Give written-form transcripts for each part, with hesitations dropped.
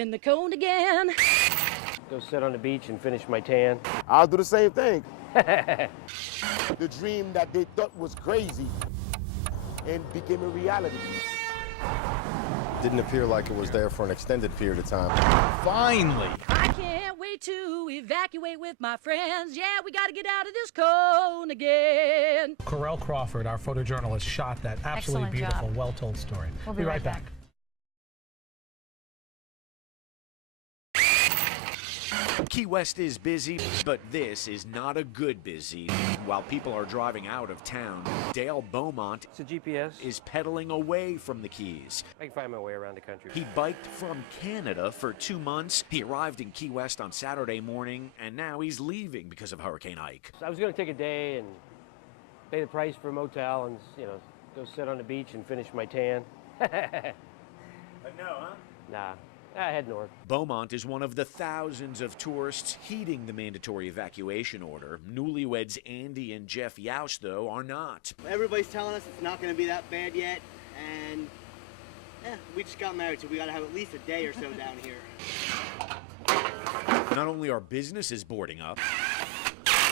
In the cone again. Go sit on the beach and finish my tan. I'll do the same thing. The dream that they thought was crazy and became a reality. Didn't appear like it was there for an extended period of time. Finally! I can't wait to evacuate with my friends. Yeah, we gotta get out of this cone again. KarelJCrawford, our photojournalist, shot that absolutely Excellent beautiful, job. well-told story. We'll be right back. Key West is busy, but this is not a good busy. While people are driving out of town, Dale Beaumont It's a GPS. is pedaling away from the Keys. I can find my way around the country. He biked from Canada for 2 months. He arrived in Key West on Saturday morning, and now he's leaving because of Hurricane Ike. I was going to take a day and pay the price for a motel and, go sit on the beach and finish my tan. But no, huh? Nah, I head north. Beaumont is one of the thousands of tourists heeding the mandatory evacuation order. Newlyweds Andy and Jeff Youst, though, are not. Everybody's telling us it's not going to be that bad yet, and we just got married, so we got to have at least a day or so down here. Not only are businesses boarding up,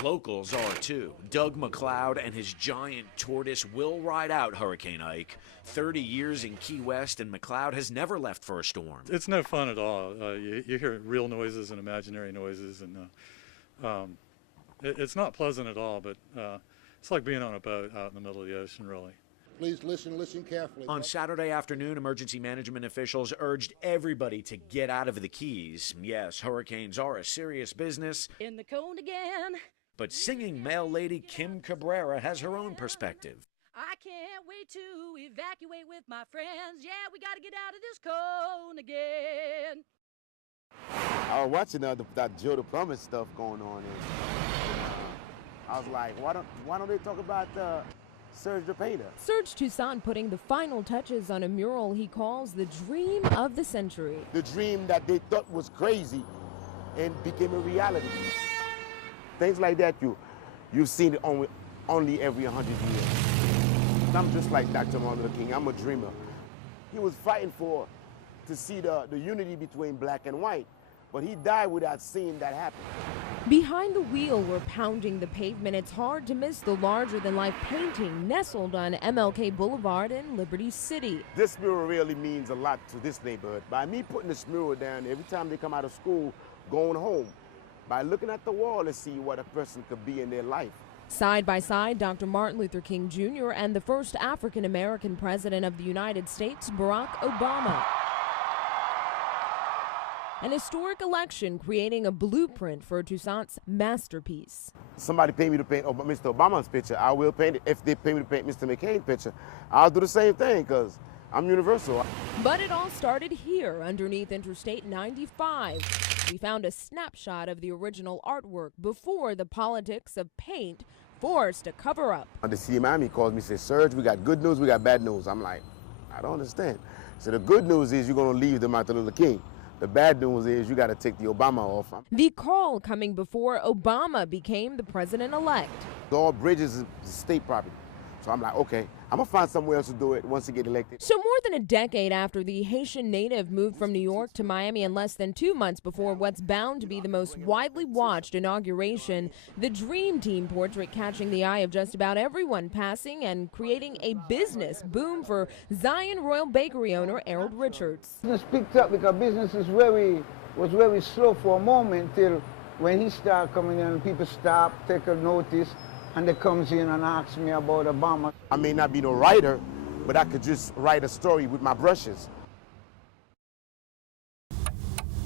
locals are too. Doug McLeod and his giant tortoise will ride out Hurricane Ike. 30 years in Key West, and McLeod has never left for a storm. It's no fun at all. You hear real noises and imaginary noises, and it's not pleasant at all, but it's like being on a boat out in the middle of the ocean, really. Please listen carefully. On Saturday afternoon, emergency management officials urged everybody to get out of the Keys. Yes, hurricanes are a serious business. In the cone again. But singing mail lady Kim Cabrera has her own perspective. I can't wait to evacuate with my friends. Yeah, we gotta get out of this cone again. I was watching that Joe the Plumber stuff going on, and I was like, why don't they talk about Serge the Painter? Serge Toussaint putting the final touches on a mural he calls the dream of the century. The dream that they thought was crazy and became a reality. Things like that, you've seen it only every 100 years. I'm just like Dr. Martin Luther King. I'm a dreamer. He was fighting to see the unity between black and white, but he died without seeing that happen. Behind the wheel, we're pounding the pavement. It's hard to miss the larger-than-life painting nestled on MLK Boulevard in Liberty City. This mural really means a lot to this neighborhood. By me putting this mural down every time they come out of school, going home, by looking at the wall to see what a person could be in their life. Side by side, Dr. Martin Luther King Jr. and the first African-American president of the United States, Barack Obama. An historic election creating a blueprint for Toussaint's masterpiece. Somebody pay me to paint Mr. Obama's picture, I will paint it. If they pay me to paint Mr. McCain's picture, I'll do the same thing because I'm universal. But it all started here underneath Interstate 95. We found a snapshot of the original artwork before the politics of paint forced a cover-up. The city of Miami calls me and says, Serge, we got good news, we got bad news. I'm like, I don't understand. So the good news is you're going to leave the Martin Luther King. The bad news is you got to take the Obama off. The call coming before Obama became the president-elect. All bridges is state property. So I'm like, okay, I'm going to find somewhere else to do it once he get elected. So more than a decade after the Haitian native moved from New York to Miami and less than 2 months before what's bound to be the most widely watched inauguration, the Dream Team portrait catching the eye of just about everyone passing and creating a business boom for Zion Royal Bakery owner Harold Richards. Business picked up because business was very slow for a moment till when he started coming in and people stopped, take a notice, and they comes in and asks me about Obama. I may not be no writer, but I could just write a story with my brushes.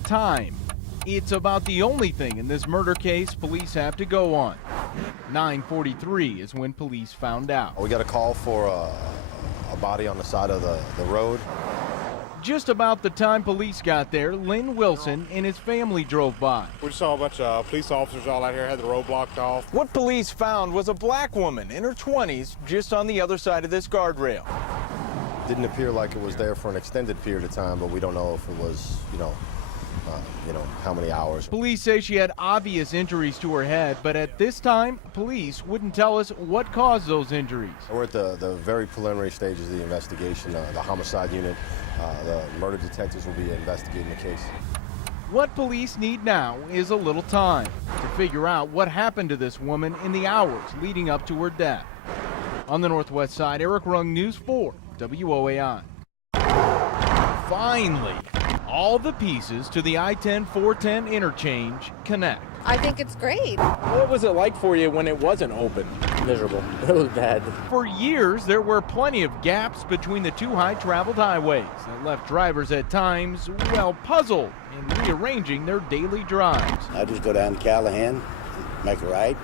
Time. It's about the only thing in this murder case police have to go on. 9:43 is when police found out. We got a call for a body on the side of the road. Just about the time police got there, Lynn Wilson and his family drove by. We saw a bunch of police officers all out here, had the road blocked off. What police found was a black woman in her 20s just on the other side of this guardrail. Didn't appear like it was there for an extended period of time, but we don't know if it was, how many hours. Police say she had obvious injuries to her head, but at this time, police wouldn't tell us what caused those injuries. We're at the very preliminary stages of the investigation. The homicide unit The murder detectives will be investigating the case. What police need now is a little time to figure out what happened to this woman in the hours leading up to her death. On the Northwest Side, Eric Rung, News 4, WOAI. Finally, all the pieces to the I-10-410 interchange connect. I think it's great. What was it like for you when it wasn't open? Miserable. It was bad. For years, there were plenty of gaps between the two high-traveled highways that left drivers at times, well, puzzled in rearranging their daily drives. I just go down to Callahan, make a right,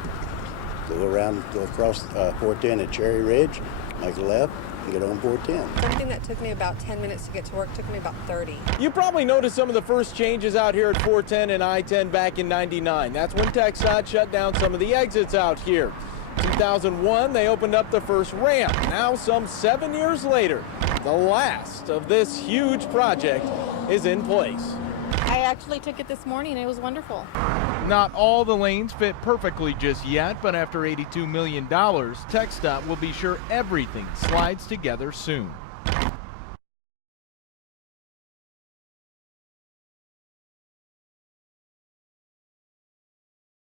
go around, go across 410 at Cherry Ridge, make a left, and get on 410. Something that took me about 10 minutes to get to work took me about 30. You probably noticed some of the first changes out here at 410 and I-10 back in '99. That's when TxDOT shut down some of the exits out here. 2001, they opened up the first ramp. Now, some 7 years later, the last of this huge project is in place. I actually took it this morning. It was wonderful. Not all the lanes fit perfectly just yet, but after $82 million, TxDOT will be sure everything slides together soon.